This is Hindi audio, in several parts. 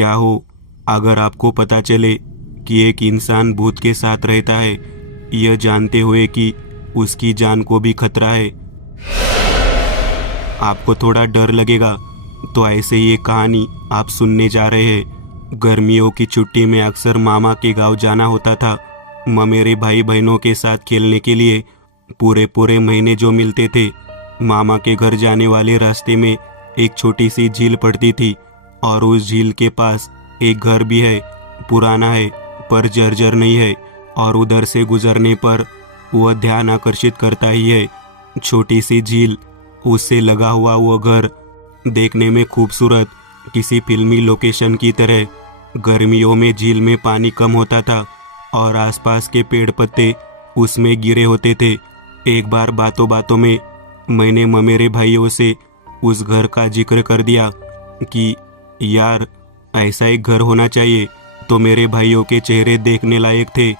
क्या हो अगर आपको पता चले कि एक इंसान भूत के साथ रहता है, यह जानते हुए कि उसकी जान को भी खतरा है। आपको थोड़ा डर लगेगा। तो ऐसे ही एक कहानी आप सुनने जा रहे हैं। गर्मियों की छुट्टी में अक्सर मामा के गांव जाना होता था। मेरे भाई बहनों के साथ खेलने के लिए पूरे पूरे महीने जो मिलते थे। मामा के घर जाने वाले रास्ते में एक छोटी सी झील पड़ती थी और उस झील के पास एक घर भी है। पुराना है पर जर्जर नहीं है और उधर से गुजरने पर वह ध्यान आकर्षित करता ही है। छोटी सी झील, उससे लगा हुआ वो घर देखने में खूबसूरत, किसी फिल्मी लोकेशन की तरह। गर्मियों में झील में पानी कम होता था और आसपास के पेड़ पत्ते उसमें गिरे होते थे। एक बार बातों बातों में मैंने मेरे भाइयों से उस घर का जिक्र कर दिया कि यार ऐसा एक घर होना चाहिए। तो मेरे भाइयों के चेहरे देखने लायक थे।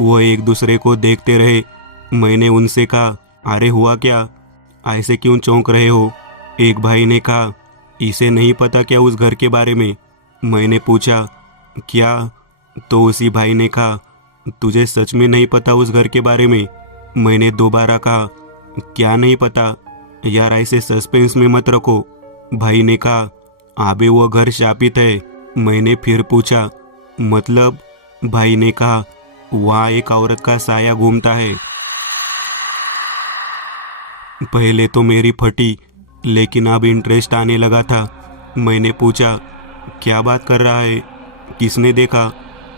वो एक दूसरे को देखते रहे। मैंने उनसे कहा, अरे हुआ क्या, ऐसे क्यों चौंक रहे हो? एक भाई ने कहा, इसे नहीं पता क्या उस घर के बारे में? मैंने पूछा, क्या? तो उसी भाई ने कहा, तुझे सच में नहीं पता उस घर के बारे में? मैंने दोबारा कहा, क्या नहीं पता यार, ऐसे सस्पेंस में मत रखो। भाई ने कहा, अबे वो घर शापित है। मैंने फिर पूछा, मतलब? भाई ने कहा, वहाँ एक औरत का साया घूमता है। पहले तो मेरी फटी, लेकिन अब इंटरेस्ट आने लगा था। मैंने पूछा, क्या बात कर रहा है? किसने देखा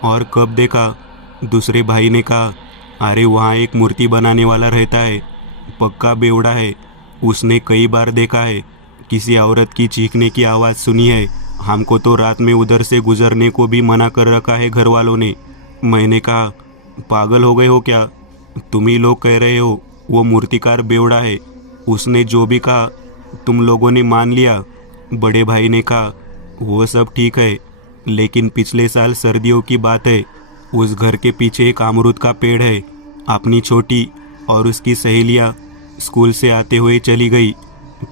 और कब देखा? दूसरे भाई ने कहा, अरे वहाँ एक मूर्ति बनाने वाला रहता है, पक्का बेवड़ा है। उसने कई बार देखा है, किसी औरत की चीखने की आवाज़ सुनी है। हमको तो रात में उधर से गुजरने को भी मना कर रखा है घर वालों ने। मैंने कहा, पागल हो गए हो क्या? तुम ही लोग कह रहे हो वो मूर्तिकार बेवड़ा है। उसने जो भी कहा तुम लोगों ने मान लिया। बड़े भाई ने कहा, वो सब ठीक है, लेकिन पिछले साल सर्दियों की बात है। उस घर के पीछे एक अमरूद का पेड़ है। अपनी छोटी और उसकी सहेलियां स्कूल से आते हुए चली गई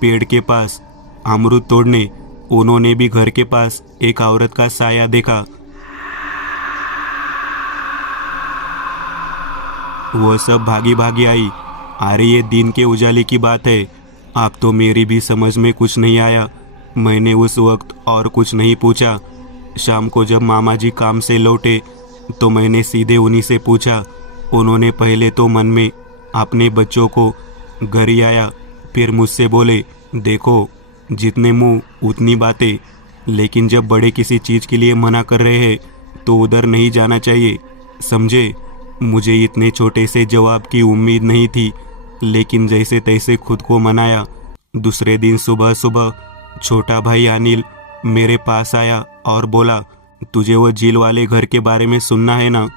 पेड़ के पास अमरूद तोड़ने। उन्होंने भी घर के पास एक औरत का साया देखा। वो सब भागी भागी आई। अरे ये दिन के उजाले की बात है। अब तो मेरी भी समझ में कुछ नहीं आया। मैंने उस वक्त और कुछ नहीं पूछा। शाम को जब मामा जी काम से लौटे तो मैंने सीधे उन्हीं से पूछा। उन्होंने पहले तो मन में अपने बच्चों को घर ही आया, फिर मुझसे बोले, देखो जितने मुंह उतनी बातें, लेकिन जब बड़े किसी चीज़ के लिए मना कर रहे हैं तो उधर नहीं जाना चाहिए, समझे? मुझे इतने छोटे से जवाब की उम्मीद नहीं थी, लेकिन जैसे तैसे खुद को मनाया। दूसरे दिन सुबह सुबह छोटा भाई अनिल मेरे पास आया और बोला, तुझे वो झील वाले घर के बारे में सुनना है ना?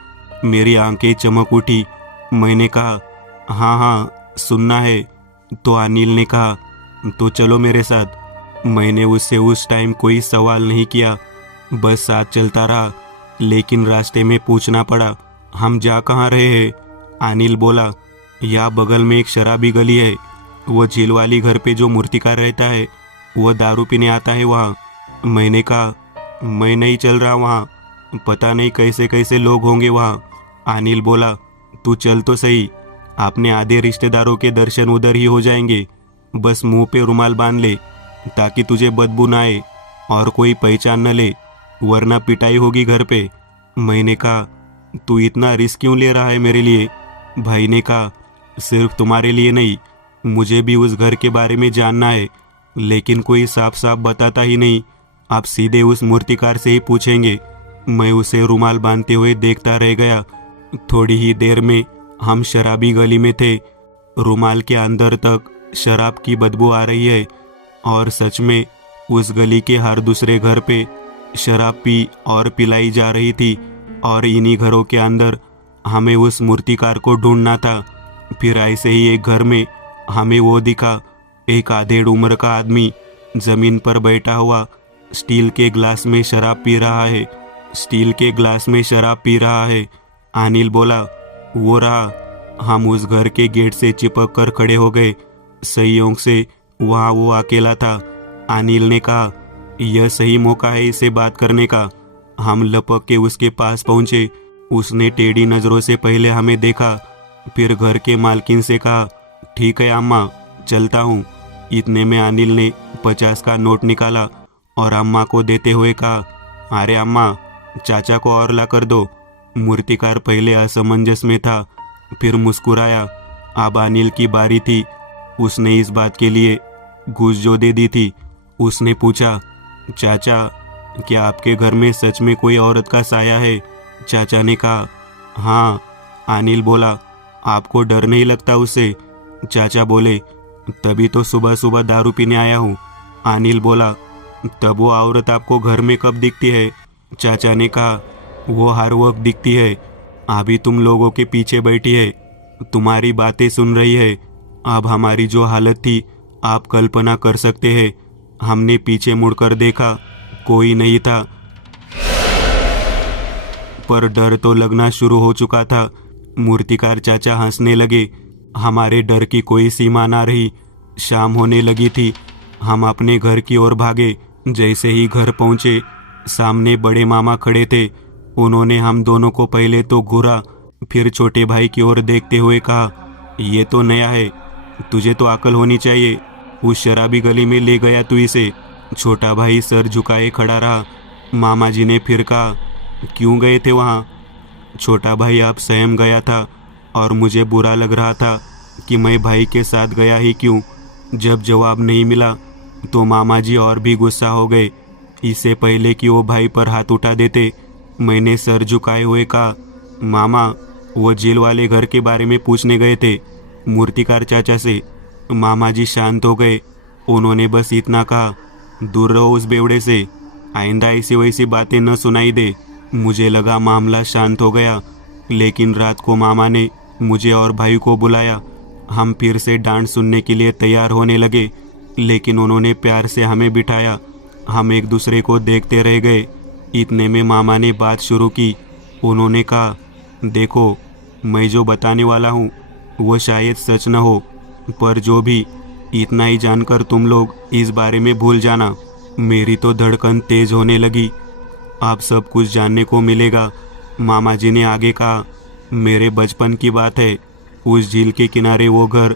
मेरी आंखें चमक उठी। मैंने कहा, हाँ हाँ सुनना है। तो अनिल ने कहा, तो चलो मेरे साथ। मैंने उससे उस टाइम कोई सवाल नहीं किया, बस साथ चलता रहा। लेकिन रास्ते में पूछना पड़ा, हम जा कहाँ रहे हैं? अनिल बोला, यहाँ बगल में एक शराबी गली है। वो झील वाली घर पे जो मूर्तिकार रहता है, वह दारू पीने आता है वहाँ। मैंने कहा, मैं नहीं चल रहा वहाँ, पता नहीं कैसे कैसे लोग होंगे वहाँ। अनिल बोला, तू चल तो सही, अपने आधे रिश्तेदारों के दर्शन उधर ही हो जाएंगे। बस मुंह पे रुमाल बांध ले ताकि तुझे बदबू ना आए और कोई पहचान न ले, वरना पिटाई होगी घर पे। मैंने कहा, तू इतना रिस्क क्यों ले रहा है मेरे लिए? भाई ने कहा, सिर्फ तुम्हारे लिए नहीं, मुझे भी उस घर के बारे में जानना है, लेकिन कोई साफ साफ बताता ही नहीं। आप सीधे उस मूर्तिकार से ही पूछेंगे। मैं उसे रुमाल बांधते हुए देखता रह गया। थोड़ी ही देर में हम शराबी गली में थे। रुमाल के अंदर तक शराब की बदबू आ रही है और सच में उस गली के हर दूसरे घर पे शराब पी और पिलाई जा रही थी। और इन्हीं घरों के अंदर हमें उस मूर्तिकार को ढूंढना था। फिर ऐसे ही एक घर में हमें वो दिखा, एक आधेड़ उम्र का आदमी जमीन पर बैठा हुआ स्टील के ग्लास में शराब पी रहा है। स्टील के ग्लास में शराब पी रहा है। अनिल बोला, वो रहा। हम उस घर के गेट से चिपक कर खड़े हो गए। संयोग से वहाँ वो अकेला था। अनिल ने कहा, यह सही मौका है इसे बात करने का। हम लपक के उसके पास पहुंचे। उसने टेढ़ी नज़रों से पहले हमें देखा, फिर घर के मालकिन से कहा, ठीक है अम्मा, चलता हूँ। इतने में अनिल ने 50 का नोट निकाला और अम्मा को देते हुए कहा, अरे अम्मा, चाचा को और ला कर दो। मूर्तिकार पहले असमंजस में था, फिर मुस्कुराया। अब अनिल की बारी थी। उसने इस बात के लिए घूस जो दे दी थी। उसने पूछा, चाचा, क्या आपके घर में सच में कोई औरत का साया है? चाचा ने कहा, हाँ। अनिल बोला, आपको डर नहीं लगता उससे? चाचा बोले, तभी तो सुबह सुबह दारू पीने आया हूँ। अनिल बोला, तब वो औरत आपको घर में कब दिखती है? चाचा ने कहा, वो हर वक्त दिखती है। अभी तुम लोगों के पीछे बैठी है, तुम्हारी बातें सुन रही है। अब हमारी जो हालत थी आप कल्पना कर सकते हैं। हमने पीछे मुड़कर देखा, कोई नहीं था, पर डर तो लगना शुरू हो चुका था। मूर्तिकार चाचा हंसने लगे। हमारे डर की कोई सीमा ना रही। शाम होने लगी थी। हम अपने घर की ओर भागे। जैसे ही घर पहुंचे, सामने बड़े मामा खड़े थे। उन्होंने हम दोनों को पहले तो घूरा, फिर छोटे भाई की ओर देखते हुए कहा, ये तो नया है, तुझे तो अकल होनी चाहिए। उस शराबी गली में ले गया तू इसे। छोटा भाई सर झुकाए खड़ा रहा। मामा जी ने फिर कहा, क्यों गए थे वहाँ? छोटा भाई आप सहम गया था और मुझे बुरा लग रहा था कि मैं भाई के साथ गया ही क्यों। जब जवाब नहीं मिला तो मामा जी और भी गुस्सा हो गए। इससे पहले कि वो भाई पर हाथ उठा देते, मैंने सर झुकाए हुए कहा, मामा, वो जेल वाले घर के बारे में पूछने गए थे मूर्तिकार चाचा से। मामा जी शांत हो गए। उन्होंने बस इतना कहा, दूर रहो उस बेवड़े से, आइंदा ऐसी वैसी बातें न सुनाई दे। मुझे लगा मामला शांत हो गया, लेकिन रात को मामा ने मुझे और भाई को बुलाया। हम फिर से डांट सुनने के लिए तैयार होने लगे, लेकिन उन्होंने प्यार से हमें बिठाया। हम एक दूसरे को देखते रह गए। इतने में मामा ने बात शुरू की। उन्होंने कहा, देखो, मैं जो बताने वाला हूँ वो शायद सच न हो, पर जो भी, इतना ही जानकर तुम लोग इस बारे में भूल जाना। मेरी तो धड़कन तेज होने लगी। आप सब कुछ जानने को मिलेगा। मामा जी ने आगे कहा, मेरे बचपन की बात है। उस झील के किनारे वो घर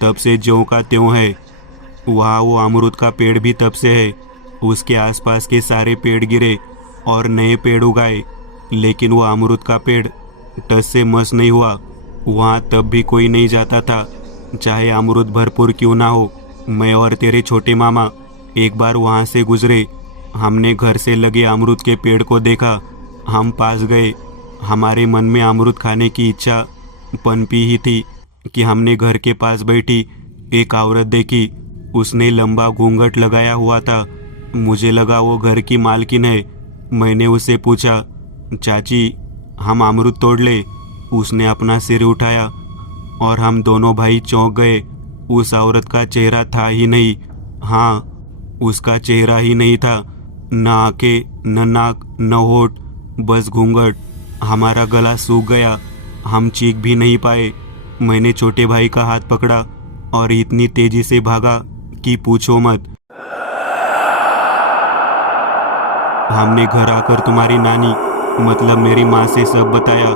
तब से ज्यों का त्यों है। वहाँ वो अमरूद का पेड़ भी तब से है। उसके आसपास के सारे पेड़ गिरे और नए पेड़ उगाए, लेकिन वो अमरूद का पेड़ टस से मस नहीं हुआ। वहाँ तब भी कोई नहीं जाता था, चाहे अमरूद भरपूर क्यों ना हो। मैं और तेरे छोटे मामा एक बार वहाँ से गुजरे। हमने घर से लगे अमरूद के पेड़ को देखा। हम पास गए। हमारे मन में अमरूद खाने की इच्छा पनपी ही थी कि हमने घर के पास बैठी एक औरत देखी। उसने लंबा घूंघट लगाया हुआ था। मुझे लगा वो घर की मालकिन है। मैंने उससे पूछा, चाची, हम अमरूद तोड़ ले? उसने अपना सिर उठाया और हम दोनों भाई चौंक गए। उस औरत का चेहरा था ही नहीं। हाँ, उसका चेहरा ही नहीं था, न आंखें, न नाक, न होठ, बस घूंघट। हमारा गला सूख गया। हम चीख भी नहीं पाए। मैंने छोटे भाई का हाथ पकड़ा और इतनी तेजी से भागा कि पूछो मत। हमने घर आकर तुम्हारी नानी, मतलब मेरी माँ से सब बताया।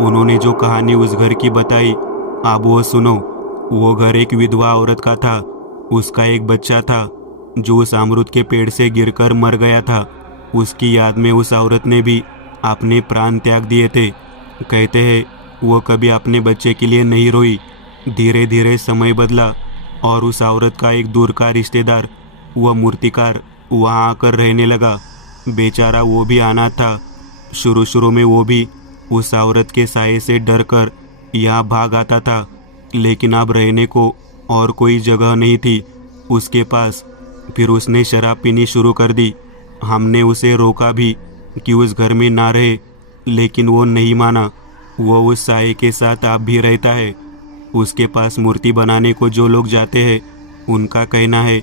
उन्होंने जो कहानी उस घर की बताई, अब वो सुनो। वो घर एक विधवा औरत का था। उसका एक बच्चा था जो उस अमरूद के पेड़ से गिरकर मर गया था। उसकी याद में उस औरत ने भी अपने प्राण त्याग दिए थे। कहते हैं वो कभी अपने बच्चे के लिए नहीं रोई। धीरे धीरे समय बदला और उस औरत का एक दूर का रिश्तेदार, वह मूर्तिकार, वहाँ आकर रहने लगा। बेचारा वो भी अनाथ था। शुरू शुरू में वो भी उस औरत के साये से डर कर यहाँ भाग आता था, लेकिन अब रहने को और कोई जगह नहीं थी उसके पास। फिर उसने शराब पीनी शुरू कर दी। हमने उसे रोका भी कि उस घर में ना रहे, लेकिन वो नहीं माना। वो उस साये के साथ अब भी रहता है। उसके पास मूर्ति बनाने को जो लोग जाते हैं, उनका कहना है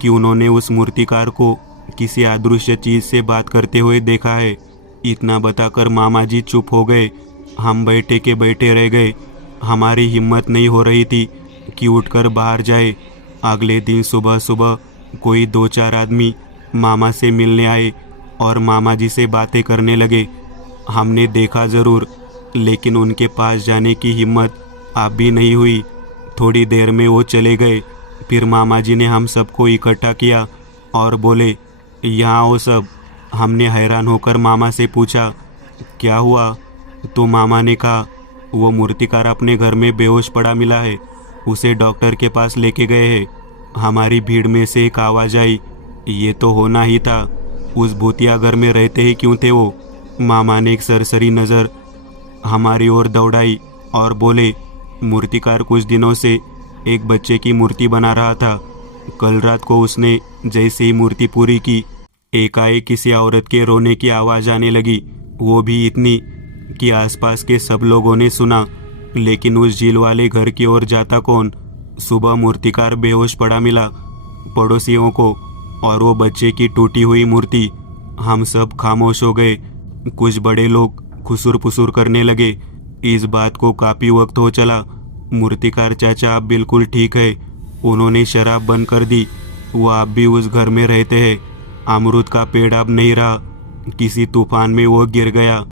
कि उन्होंने उस मूर्तिकार को किसी अदृश्य चीज़ से बात करते हुए देखा है। इतना बताकर मामा जी चुप हो गए। हम बैठे के बैठे रह गए। हमारी हिम्मत नहीं हो रही थी कि उठकर बाहर जाए। अगले दिन सुबह सुबह कोई 2-4 आदमी मामा से मिलने आए और मामा जी से बातें करने लगे। हमने देखा ज़रूर, लेकिन उनके पास जाने की हिम्मत अब भी नहीं हुई। थोड़ी देर में वो चले गए। फिर मामा जी ने हम सबको इकट्ठा किया और बोले, यहाँ आओ सब। हमने हैरान होकर मामा से पूछा, क्या हुआ? तो मामा ने कहा, वो मूर्तिकार अपने घर में बेहोश पड़ा मिला है, उसे डॉक्टर के पास लेके गए हैं। हमारी भीड़ में से एक आवाज़ आई, ये तो होना ही था, उस भूतिया घर में रहते ही क्यों थे वो? मामा ने एक सरसरी नज़र हमारी ओर दौड़ाई और बोले, मूर्तिकार कुछ दिनों से एक बच्चे की मूर्ति बना रहा था। कल रात को उसने जैसे ही मूर्ति पूरी की, एकाएक किसी औरत के रोने की आवाज़ आने लगी, वो भी इतनी कि आसपास के सब लोगों ने सुना। लेकिन उस झील वाले घर की ओर जाता कौन? सुबह मूर्तिकार बेहोश पड़ा मिला पड़ोसियों को, और वो बच्चे की टूटी हुई मूर्ति। हम सब खामोश हो गए। कुछ बड़े लोग खुसुर पुसुर करने लगे। इस बात को काफ़ी वक्त हो चला। मूर्तिकार चाचा अब बिल्कुल ठीक है, उन्होंने शराब बंद कर दी। वो अब भी उस घर में रहते हैं। अमरूद का पेड़ अब नहीं रहा, किसी तूफान में वो गिर गया।